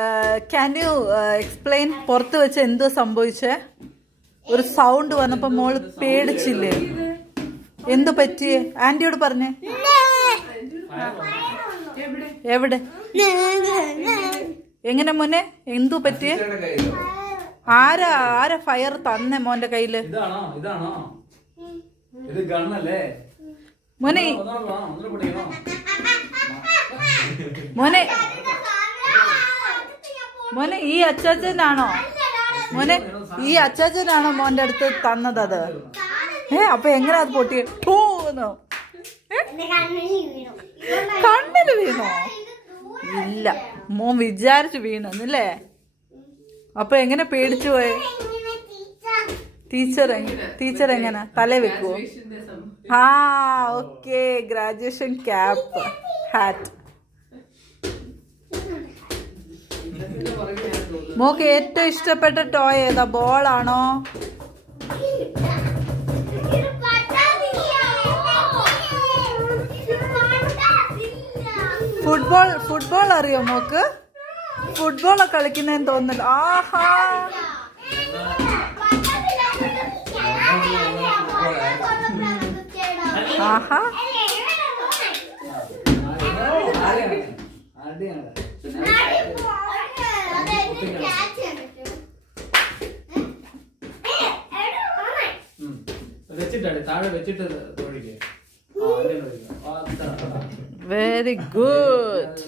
Can you explain പുറത്ത് വെച്ച് എന്തോ സംഭവിച്ചേ? ഒരു സൗണ്ട് വന്നപ്പോ മോള് പേടിച്ചില്ലേ? എന്തു പറ്റിയേ? ആന്റിയോട് പറഞ്ഞേ. എവിടെ? എങ്ങനെ മോനെ? എന്തു പറ്റിയേ? ആരാ ഫയർ തന്നെ മോന്റെ കയ്യില്? മോനെ മോനെ മോനെ ഈ അച്ചാച്ചനാണോ? മോനെ ഈ അച്ചാച്ചനാണോ മോന്റെ അടുത്ത് തന്നത് അത്? അപ്പൊ എങ്ങനെ അത് പൊട്ടിയ? കണ്ണില് വീണോ? ഇല്ല, മോൻ വിചാരിച്ചു വീണല്ലേ? അപ്പൊ എങ്ങനെ പേടിച്ചു പോയെ? ടീച്ചർ എങ്ങനെ തല വെക്കുവോ? Okay, graduation cap hat. Mock ഏറ്റവും ഇഷ്ടപ്പെട്ട ടോയ് ഏതാ? ബോളാണോ? ഫുട്ബോൾ അറിയോ മോക്ക്? ഫുട്ബോളൊക്കെ കളിക്കുന്നതെന്ന് തോന്നുന്നില്ല. ആഹാ, ആഹാ, വെരി ഗുഡ്.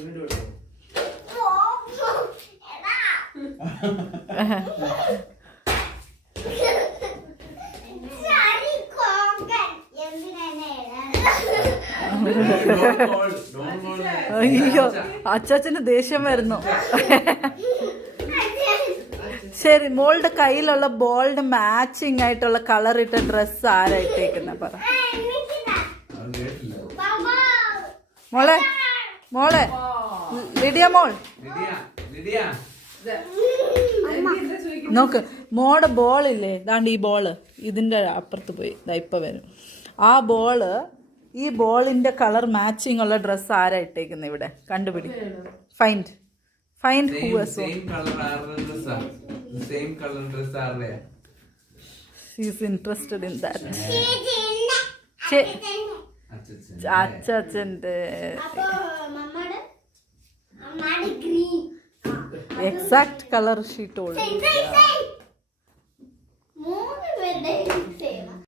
അയ്യോ, അച്ചാച്ചന് ദേഷ്യം വരുന്നു. ശരി, മോളുടെ കയ്യിലുള്ള ബോളിന് മാച്ചിങ് ആയിട്ടുള്ള കളർ ഇട്ട ഡ്രസ് ആരാ ഇട്ടേക്കുന്ന? പറ മോളെ ലിഡിയ മോൾ നോക്ക്. മോടെ ബോളില്ലേ, ദാണ്ട് ഈ ബോള് ഇതിന്റെ അപ്പുറത്ത് പോയി, ഇപ്പൊ വരും. ആ ബോള്, ഈ ബോളിന്റെ കളർ മാച്ചിങ് ഉള്ള ഡ്രസ് ആരാ ഇട്ടേക്കുന്നത്? ഇവിടെ കണ്ടുപിടി. Find who was same color dress are there. She's interested in that. അച്ഛന്റെ exact color she told me.